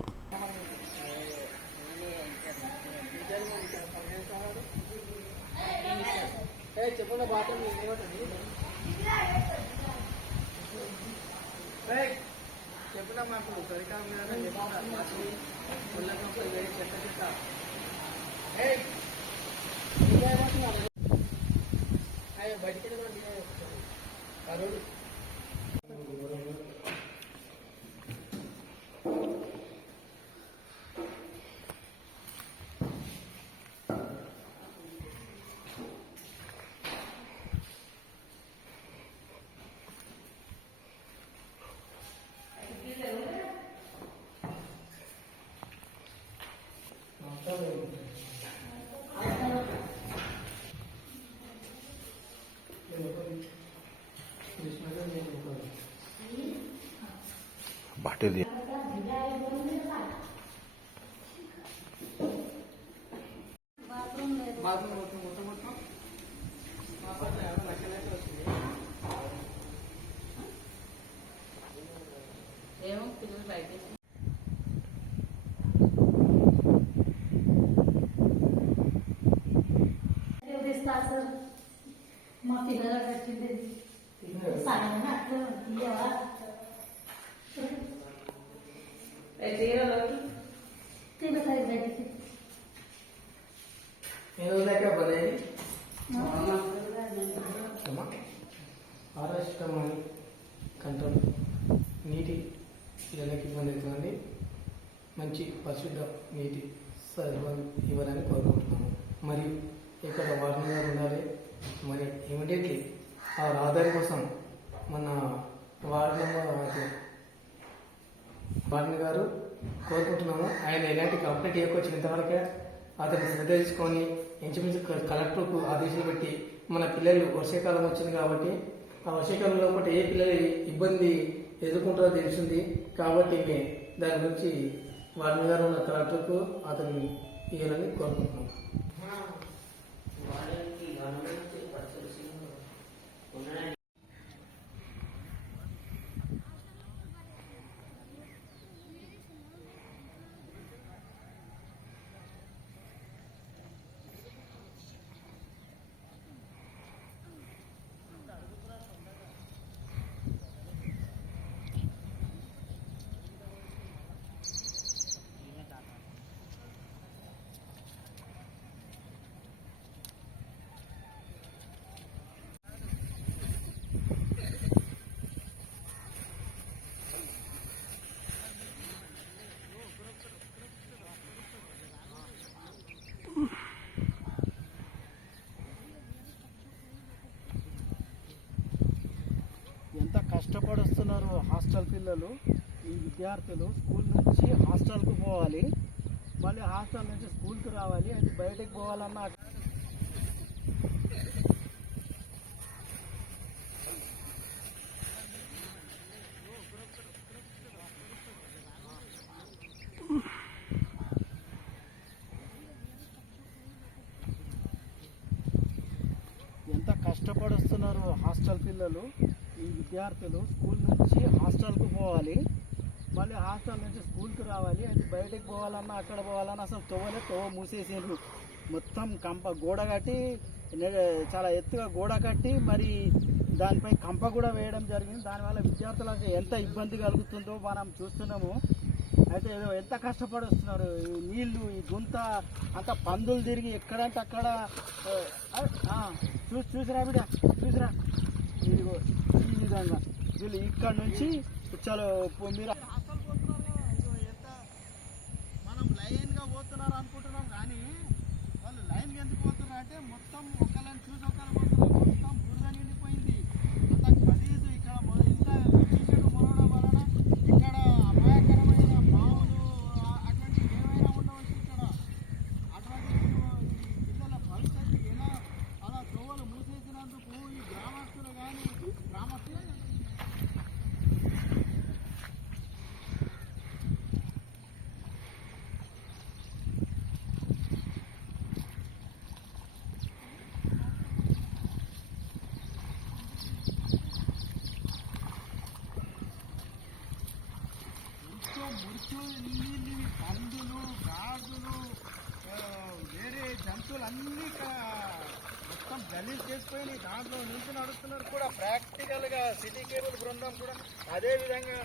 బాటిల్ మా పిల్లలకు వచ్చింది సాయంత్రం అట్లా ఇయ్యవా కంట్రోల్ నీటి పిల్లలకి ఇబ్బంది అవుతుంది. మంచి పరిశుద్ధ నీటి సదుపాయం ఇవ్వాలని కోరుకుంటున్నాము. మరియు ఇక్కడ వార్డెన్ గారు ఉండాలి. మరి ఇమీడియట్లీ ఆ రహదారి కోసం మన వార్డెన్ గారు కోరుకుంటున్నాము. ఆయన ఎలాంటి కంప్లైంట్ ఇవ్వకొచ్చిన ఇంతవరకే అతన్ని శ్రద్ధ తీసుకొని ఇంచుమించు కలెక్టర్కు ఆదేశాలు పెట్టి మన పిల్లలు వర్షాకాలం వచ్చింది కాబట్టి ఆ వర్షాకాలంలో ఒకటి ఏ పిల్లలు ఇబ్బంది ఎదుర్కొంటారో తెలిసింది కాబట్టి దాని గురించి వార్డెన్ గారు ఉన్న కలెక్టర్కు అతన్ని ఇవ్వాలని కోరుకుంటున్నాం. ఎంత కష్టపడుస్తున్నారు హాస్టల్ పిల్లలు. ఈ విద్యార్థులు స్కూల్ నుంచి హాస్టల్కు పోవాలి, మళ్ళీ హాస్టల్ నుంచి స్కూల్కి రావాలి. అది బయటకు పోవాలన్నా ఎంత కష్టపడుస్తున్నారు హాస్టల్ పిల్లలు. ఈ విద్యార్థులు స్కూల్ నుంచి హాస్టల్కు పోవాలి, మళ్ళీ హాస్టల్ నుంచి స్కూల్కి రావాలి. అది బయటకు పోవాలన్నా అక్కడ పోవాలన్నా అసలు తోవ మూసేసారు. మొత్తం గోడ కట్టి చాలా ఎత్తుగా గోడ కట్టి మరి దానిపై కంప కూడా వేయడం జరిగింది. దానివల్ల విద్యార్థులకు ఎంత ఇబ్బంది కలుగుతుందో మనం చూస్తున్నాము. అయితే ఎంత కష్టపడి వస్తున్నారు. ఈ నీళ్లు, ఈ గుంత అంత పందులు తిరిగి ఎక్కడంటే అక్కడ చూసిరా బిడ్డ చూసిరా. ఇదిగో ఈ విధంగా వీళ్ళు ఇక్కడ నుంచి చాలా మీరు ఎంత మనం లైన్గా పోతున్నారు అనుకుంటున్నాం కానీ వాళ్ళు లైన్గా ఎందుకు పోతున్నారు అంటే మొత్తం ఒకళ్ళని చూసి ఒకళ్ళు పోతున్నారు. మొత్తం బురద నిండిపోయింది. అంత గలీజు ఇక్కడ ఇంత చీకటి మొరవడం వలన ఇక్కడ అపాయకరమైన పావులు అటువంటివి ఏమైనా ఉండవచ్చు. ఇక్కడ అటువంటి పిల్లల పరిస్థితి ఎలా అలా తోవలు మూసేసినందుకు ఈ గ్రామస్తులు కానీ మురికి నీళ్ళు, పందులు, గాజులు, వేరే జంతువులు అన్నీ ఇక్కడ మొత్తం గలీజ్ చేసుకొని దాంట్లో నుంచి నడుస్తున్నారు కూడా. ప్రాక్టికల్గా సిటీ కేబుల్ బృందం కూడా అదేవిధంగా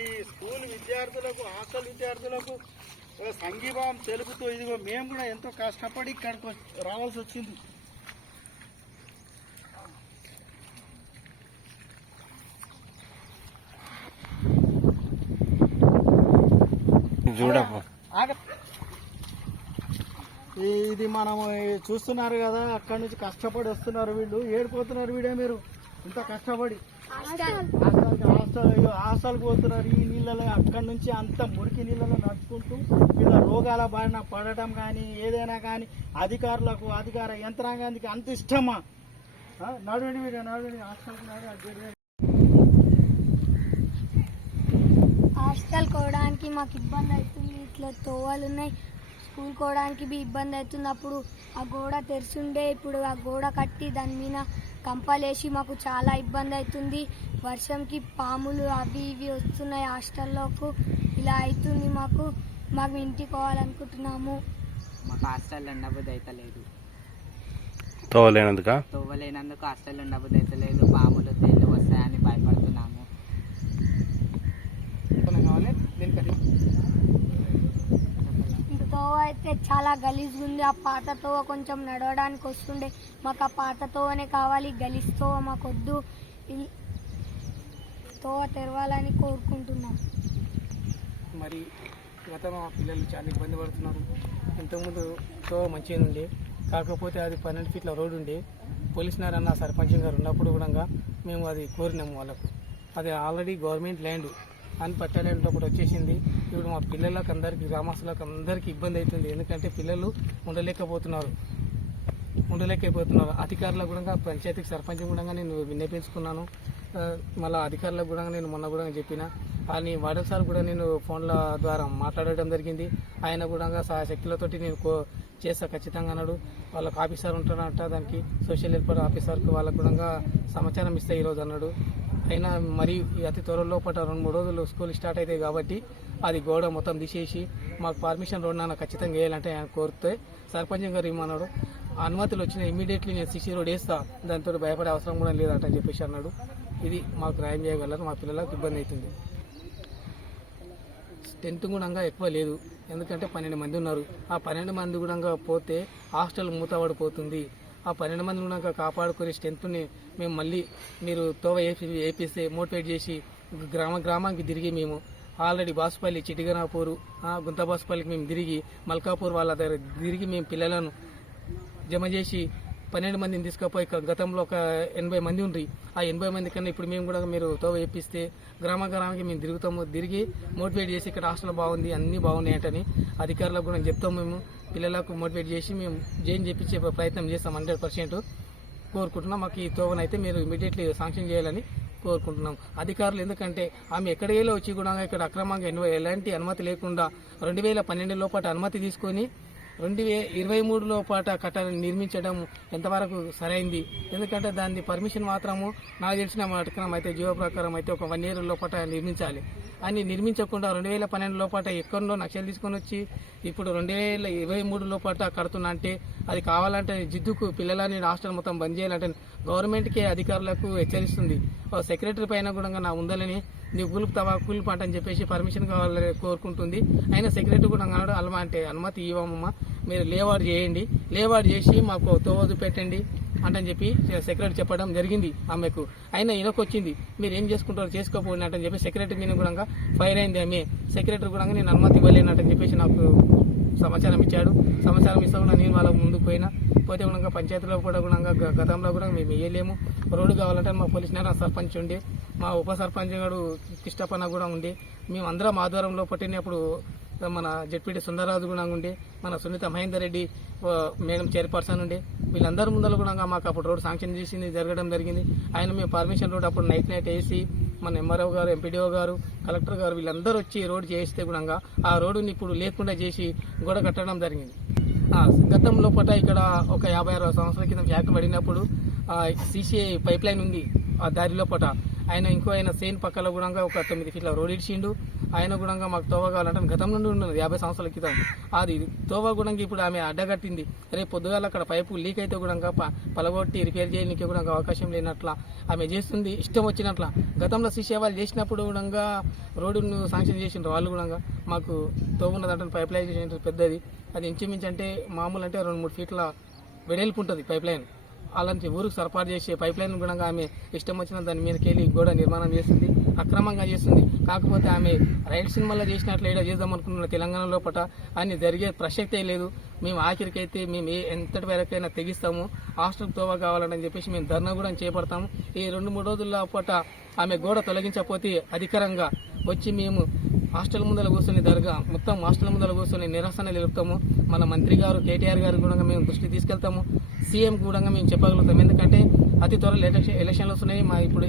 ఈ స్కూల్ విద్యార్థులకు, హాస్టల్ విద్యార్థులకు సంఘీభావం తెలుపుతూ ఇదిగో మేము కూడా ఎంతో కష్టపడి ఇక్కడికి రావాల్సి వచ్చింది. ఇది మనము చూస్తున్నారు కదా, అక్కడి నుంచి కష్టపడి వస్తున్నారు వీళ్ళు. ఏడిపోతున్నారు వీడే మీరు ఇంత కష్టపడి హాస్టల్కి పోతున్నారు. ఈ నీళ్ళలో అక్కడి నుంచి అంత మురికి నీళ్ళలో నడుచుకుంటూ వీళ్ళ రోగాల బారిన పడటం కానీ ఏదైనా కానీ అధికారులకు, అధికార యంత్రాంగానికి అంత ఇష్టమా? నడవండి వీడు, నడవండి హాస్టల్కి నడవండి. హాస్టల్ కోవడానికి మాకు ఇబ్బంది అవుతుంది. ఇట్లా తోవలు ఉన్నాయి, స్కూల్ కోవడానికి ఇబ్బంది అవుతుంది. అప్పుడు ఆ గోడ తెరిచుండే, ఇప్పుడు ఆ గోడ కట్టి దాని మీద కంపలేసి మాకు చాలా ఇబ్బంది అవుతుంది. వర్షంకి పాములు అవి ఇవి వస్తున్నాయి హాస్టల్లోకి. ఇలా అవుతుంది మాకు. ఇంటికి పోవాలనుకుంటున్నాము. మాకు హాస్టల్లో ఉండబుద్ధి అయితే లేదు. తోవలేనందుకు హాస్టల్లో ఉండబుద్ధి అయితే లేదు. పాములు తేళ్ళు వస్తాయని భయపడుతున్నాము. ఈ తోవ అయితే చాలా గలీజ్గా ఉంది. ఆ పాత తోవ కొంచెం నడవడానికి వస్తుండే. మాకు ఆ పాత తోవనే కావాలి, గలీజ్ తోవ మాకు వద్దు. తోవ తెరవాలని కోరుకుంటున్నాం. మరి గతంలో మా పిల్లలు చాలా ఇబ్బంది పడుతున్నారు. ఇంతకుముందు తోవ మంచిగా ఉండే, కాకపోతే అది 12 ఫీట్ల రోడ్డు ఉండే. పోలీస్ నారన్న సర్పంచ్ గారు ఉన్నప్పుడు కూడా మేము అది కోరినాము వాళ్ళకు. అది ఆల్రెడీ గవర్నమెంట్ ల్యాండ్ అని పట్టాలేటప్పుడు వచ్చేసింది. ఇప్పుడు మా పిల్లలకు అందరికీ, గ్రామస్తులకు అందరికీ ఇబ్బంది అవుతుంది. ఎందుకంటే పిల్లలు ఉండలేకపోతున్నారు. అధికారులకు కూడా, పంచాయతీకి సర్పంచ్ కూడా నేను విన్నపించుకున్నాను. మళ్ళీ అధికారులకు కూడా నేను మొన్న కూడా చెప్పిన. అని వార్డెన్ సార్ కూడా నేను ఫోన్ల ద్వారా మాట్లాడడం జరిగింది. ఆయన కూడా శక్తులతోటి నేను చేస్తా ఖచ్చితంగా అన్నాడు. వాళ్ళకి ఆఫీసర్ ఉంటాడంట, దానికి సోషల్ వెల్ఫేర్ ఆఫీసర్కి వాళ్ళకు కూడా సమాచారం ఇస్తే ఈరోజు అన్నాడు. అయినా మరి అతి త్వరలో 2-3 రోజులు స్కూల్ స్టార్ట్ అవుతాయి కాబట్టి అది గోడ మొత్తం తీసేసి మాకు పర్మిషన్ రోడ్ నాన్న ఖచ్చితంగా వేయాలంటే ఆయన కోరితే సర్పంచ్ గారు ఇమ్మన్నాడు. అనుమతులు వచ్చిన ఇమీడియట్లీ నేను 60 రోడ్ వేస్తా, దాంతో భయపడే అవసరం కూడా లేదంట అని చెప్పేసి అన్నాడు. ఇది మాకు న్యాయం చేయగలరు. మా పిల్లలకు ఇబ్బంది అవుతుంది. స్ట్రెంత్ కూడా ఎక్కువ లేదు, ఎందుకంటే 12 మంది ఉన్నారు. ఆ 12 మంది కూడా పోతే హాస్టల్ మూతపడిపోతుంది. ఆ 12 మంది కూడా కాపాడుకునే స్ట్రెంత్ని మేము మళ్ళీ మీరు తోవ వేపిస్తే మోటివేట్ చేసి గ్రామానికి తిరిగి మేము ఆల్రెడీ బాసుపల్లి, చిటిగనాపూరు, గుంత బాసుపల్లికి మేము తిరిగి మల్కాపూర్ వాళ్ళ దగ్గర తిరిగి మేము పిల్లలను జమ చేసి 12 మందిని తీసుకుపోయి గతంలో ఒక 80 మంది ఉండ్రి. ఆ 80 మంది కన్నా ఇప్పుడు మేము కూడా మీరు తోవ వేపిస్తే గ్రామానికి మేము తిరిగి మోటివేట్ చేసి ఇక్కడ హాస్టల్ బాగుంది, అన్నీ బాగున్నాయంటని అధికారులకు కూడా చెప్తాం. మేము పిల్లలకు మోటివేట్ చేసి మేము జైన్ చేపించే ప్రయత్నం చేస్తాం. 100% కోరుకుంటున్నాం. మాకు ఈ తోవనైతే మీరు ఇమీడియట్లీ శాంక్షన్ చేయాలని కోరుకుంటున్నాం. అధికారులు ఎందుకంటే ఆమె ఎక్కడికెళ్ళి వచ్చి కూడా ఇక్కడ అక్రమంగా ఎలాంటి అనుమతి లేకుండా 2012 లోపల అనుమతి తీసుకొని 2023 లోపల కట్టాలని నిర్మించడం ఎంతవరకు సరైంది? ఎందుకంటే దాని పర్మిషన్ మాత్రము నాకు తెలిసిన ప్రకారం అయితే జీవో ప్రకారం అయితే ఒక 1 year లోపల నిర్మించాలి అని నిర్మించకుండా 2012 లోపల ఎక్కడో నక్షలు తీసుకొని వచ్చి ఇప్పుడు 2023 లోపల కడుతున్నా అంటే అది కావాలంటే జిద్దుకు పిల్లలని హాస్టల్ మొత్తం బంద్ చేయాలంటే గవర్నమెంట్కే అధికారులకు హెచ్చరిస్తుంది. సెక్రటరీ పైన కూడా నా ఉండాలని నీవు కూలిపాట అని చెప్పేసి పర్మిషన్ కావాలని కోరుకుంటుంది. అయినా సెక్రటరీ కూడా అన్నాడు, అలమా అంటే అనుమతి ఇవ్వమమ్మా, మీరు లేవాడు చేయండి, లేవాడు చేసి మాకు తోవదు పెట్టండి అంటని చెప్పి సెక్రటరీ చెప్పడం జరిగింది ఆమెకు. అయినా ఈయనకొచ్చింది, మీరు ఏం చేసుకుంటారో చేసుకోపోయినట్టని చెప్పి సెక్రటరీ మీద కూడా ఫైర్ అయింది. ఆమె సెక్రటరీ కూడా నేను అనుమతి ఇవ్వలేనట్టని చెప్పేసి నాకు సమాచారం ఇచ్చాడు. సమాచారం ఇస్తా కూడా నేను వాళ్ళ ముందుకు పోతే కూడా పంచాయతీలో కూడా గతంలో కూడా మేము వేయలేము. రోడ్డు కావాలంటే మా పోలీస్ నేర సర్పంచ్ ఉండే, మా ఉప సర్పంచ్ గారు కిష్టపన్న కూడా ఉండే, మేము అందరం ఆధ్వర్యంలో పట్టినప్పుడు మన జెడ్పీటీ సుందరరాజు కూడా ఉండే, మన సునీత మహేందర్ రెడ్డి మేడం చైర్పర్సన్ ఉండే, వీళ్ళందరి ముందర కూడా మాకు అప్పుడు రోడ్ శాంక్షన్ చేసింది జరగడం జరిగింది. ఆయన మేము పర్మిషన్ రోడ్ అప్పుడు నైట్ వేసి మన ఎంఆర్ఓ గారు, ఎంపీడీఓ గారు, కలెక్టర్ గారు వీళ్ళందరూ వచ్చి రోడ్ చేస్తే కూడా ఆ రోడ్డుని ఇప్పుడు లేకుండా చేసి గోడ కట్టడం జరిగింది. గతంలో పట ఇక్కడ ఒక 50-60 సంవత్సరాల క్రితం ఫ్యాక్టరీ పడినప్పుడు సీసీ పైప్ లైన్ ఉంది ఆ దారిలో పట. ఆయన సేన్ పక్కలో కూడా ఒక 9 feet రోడ్ ఇచ్చిండు. ఆయన కూడా మాకు తోవ కావాలంటే గతం నుండి ఉన్నది 50 సంవత్సరాల క్రితం. అది తోవ కూడా ఇప్పుడు ఆమె అడ్డగట్టింది. రేపు పొద్దుగాల అక్కడ పైపు లీక్ అయితే కూడా పలగొట్టి రిపేర్ చేయడానికి కూడా అవకాశం లేనట్ల ఆమె చేస్తుంది, ఇష్టం వచ్చినట్ల. గతంలో సీసీ వాళ్ళు చేసినప్పుడు కూడా రోడ్డును శాంక్షన్ చేసిండ్రు వాళ్ళు కూడా. మాకు తోవ ఉన్నదంటే పైప్ లైన్ చేసిన పెద్దది, అది ఇంచుమించు అంటే మామూలు అంటే 2-3 feet వెడల్పు ఉంటుంది పైప్ లైన్. అలాంటి ఊరికి సరఫరా చేసే పైప్ లైన్ కూడా ఆమె ఇష్టం వచ్చిన దాని మీదకి వెళ్ళి గోడ నిర్మాణం చేస్తుంది, అక్రమంగా చేస్తుంది. కాకపోతే ఆమె రైట్ సినిమాలో చేసినట్లు ఏదో చేద్దాం అనుకున్న తెలంగాణ లోపల అని జరిగే ప్రసక్తే లేదు. మేము ఆఖరికైతే మేము ఎంతటి వరకైనా తెగిస్తాము, హాస్టల్ తోవ కావాలని చెప్పేసి మేము ధర్నా కూడా చేపడతాము. ఈ 2-3 రోజుల లోపల ఆమె గోడ తొలగించకపోతే అధికారంగా వచ్చి మేము హాస్టల్ ముందర కూర్చొని మొత్తం హాస్టల్ ముందర కూర్చొని నిరసన తెలుపుతాము. మన మంత్రి గారు కేటీఆర్ గారు కూడా మేము దృష్టికి తీసుకెళ్తాము. సీఎం కూడా మేము చెప్పగలుగుతాం. ఎందుకంటే అతి త్వరలో ఎలక్షన్లు వస్తున్నాయి. మా ఇప్పుడు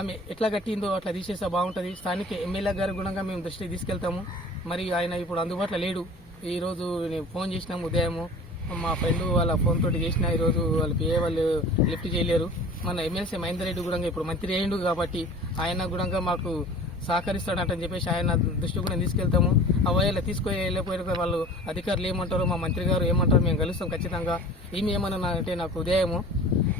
ఆమె ఎట్లా కట్టిందో అట్లా తీసేస్తే బాగుంటుంది. స్థానిక ఎమ్మెల్యే గారు కూడా మేము దృష్టికి తీసుకెళ్తాము. మరి ఆయన ఇప్పుడు అందుబాటులో లేడు. ఈరోజు నేను ఫోన్ చేసినాము ఉదయము, మా ఫ్రెండ్ వాళ్ళ ఫోన్ తోటి చేసిన. ఈరోజు వాళ్ళ పిఏ వాళ్ళు లిఫ్ట్ చేయలేరు. మన ఎమ్మెల్సీ మహేందర్ రెడ్డి కూడా ఇప్పుడు మంత్రి అయ్యిండు కాబట్టి ఆయన కూడా మాకు సహకరిస్తాడంటని చెప్పేసి ఆయన దృష్టి కూడా తీసుకెళ్తాము. అవయ్యేలా తీసుకెళ్ళిపోయిన వాళ్ళు అధికారులు ఏమంటారో, మా మంత్రి గారు ఏమంటారో మేము కలుస్తాం ఖచ్చితంగా. ఈమె ఏమన్నా అంటే నాకు ఉదయము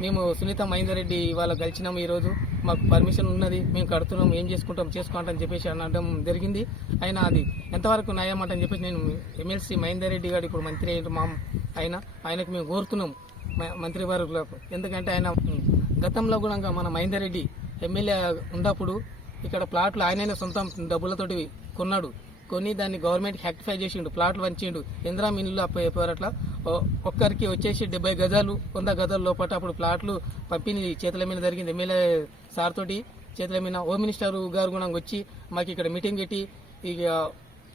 మేము సునీత మహేందర్ రెడ్డి ఇవాళ కలిసినాము. ఈరోజు మాకు పర్మిషన్ ఉన్నది, మేము కడుతున్నాం, ఏం చేసుకుంటామని చెప్పేసి అనడం జరిగింది. అయినా అది ఎంతవరకు న్యాయమంటని చెప్పేసి నేను ఎమ్మెల్సీ మహేందర్ రెడ్డి గారు ఇప్పుడు మంత్రి అయ్యారు మా ఆయనకు మేము కోరుతున్నాం మంత్రి వారికి. ఎందుకంటే ఆయన గతంలో కూడా మన మహేందర్ రెడ్డి ఎమ్మెల్యే ఉన్నప్పుడు ఇక్కడ ప్లాట్లు ఆయననే సొంతం డబ్బులతోటి కొన్నాడు. కొని దాన్ని గవర్నమెంట్ యాక్టిఫై చేసిండు, ప్లాట్లు వంచిండు. ఇందిరా మిల్లు అట్లా ఒక్కరికి వచ్చేసి 70 గజాలు 100 గజాల లోపల అప్పుడు ప్లాట్లు పంపిణీ చేతుల మీద జరిగింది. ఎమ్మెల్యే సార్ తోటి చేతుల మీద హోమ్ మినిస్టర్ గారు కూడా వచ్చి మాకు ఇక్కడ మీటింగ్ పెట్టి ఇక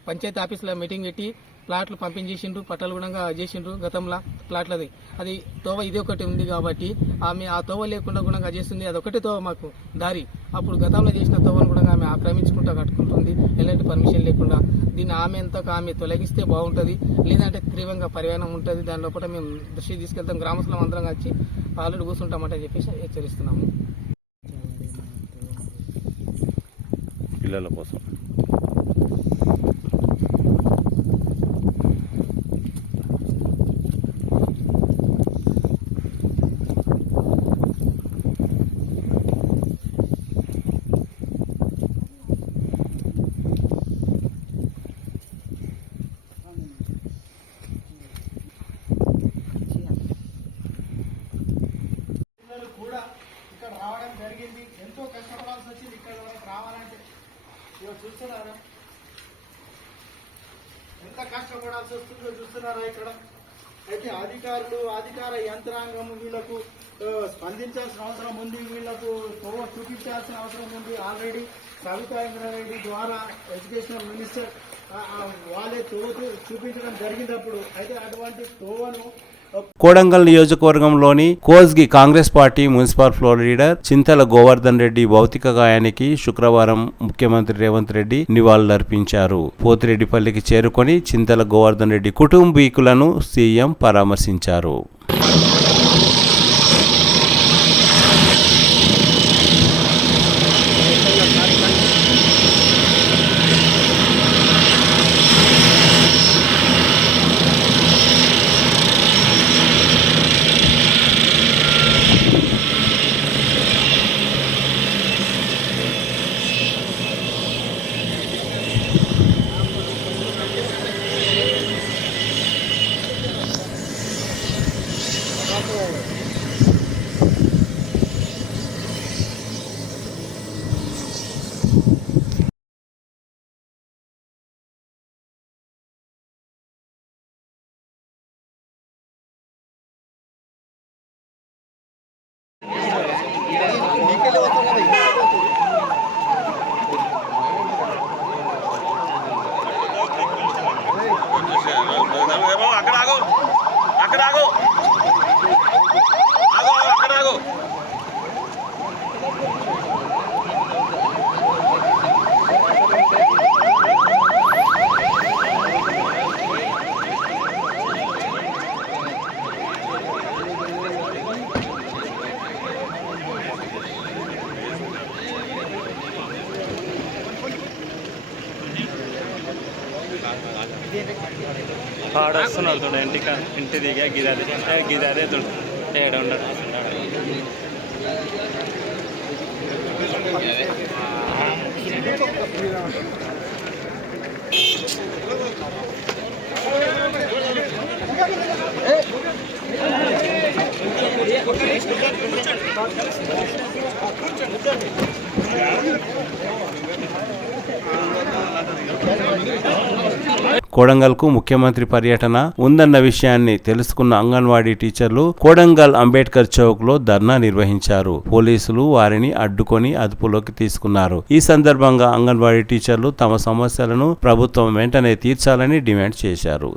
పంచాయతీ ఆఫీసులో మీటింగ్ పెట్టి ప్లాట్లు పంపిణీ చేసిండ్రు, పట్టాలు కూడా చేసిండ్రు. గతంలో ప్లాట్లది అది తోవ ఇది ఒకటి ఉంది కాబట్టి ఆమె ఆ తోవ లేకుండా కూడా చేస్తుంది. అదొకటి తోవ మాకు దారి. అప్పుడు గతంలో చేసిన తోవను కూడా ఆమె ఆక్రమించుకుంటూ కట్టుకుంటుంది ఎలాంటి పర్మిషన్ లేకుండా. దీన్ని ఆమె ఎంతకు ఆమె తొలగిస్తే బాగుంటుంది, లేదంటే తీవ్రంగా పరిమాణం ఉంటుంది. దాని లోపల మేము దృష్టి తీసుకెళ్తాం. గ్రామస్తులం అందరం వచ్చి ఆల్రెడీ కూర్చుంటామంటే చెప్పేసి హెచ్చరిస్తున్నాము. పిల్లల కోసం కూడా ఇక్కడ రావడం జరిగింది. ఎంతో కష్టపడాల్సి వచ్చింది ఇక్కడ వరకు రావాలంటే. చూస్తున్నారా ఎంత కష్టపడాల్సి వస్తుందో చూస్తున్నారా ఇక్కడ. అయితే అధికార యంత్రాంగం వీళ్ళకు స్పందించాల్సిన అవసరం ఉంది, వీళ్ళకు చూపించాల్సిన అవసరం ఉంది. ఆల్రెడీ సవితా ఇంద్రారెడ్డి ద్వారా ఎడ్యుకేషనల్ మినిస్టర్ వాళ్ళే చూపించడం జరిగినప్పుడు అయితే అటువంటి తోవను కోడంగల్ నియోజకవర్గంలోని Kosgi Congress party municipal floor leader Chintala Govardhan Reddy భౌతిక గాయానికి శుక్రవారం ముఖ్యమంత్రి రేవంత్ రెడ్డి నివాళులర్పించారు. పోతిరెడ్డిపల్లికి చేరుకొని చింతల గోవర్ధన్ రెడ్డి కుటుంబీకులను సీఎం పరామర్శించారు. ఆడొస్తున్నాడు చూడ ఇంటి దిగా గిదాదే ఏడ ఉండడు. కోడంగల్కు ముఖ్యమంత్రి పర్యటన ఉందన్న విషయాన్ని తెలుసుకున్న అంగన్వాడీ టీచర్లు కోడంగల్ అంబేద్కర్ చౌక్ లో ధర్నా నిర్వహించారు. పోలీసులు వారిని అడ్డుకొని అదుపులోకి తీసుకున్నారు. ఈ సందర్భంగా అంగన్వాడీ టీచర్లు తమ సమస్యలను ప్రభుత్వం వెంటనే తీర్చాలని డిమాండ్ చేశారు.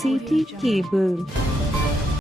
CT cable.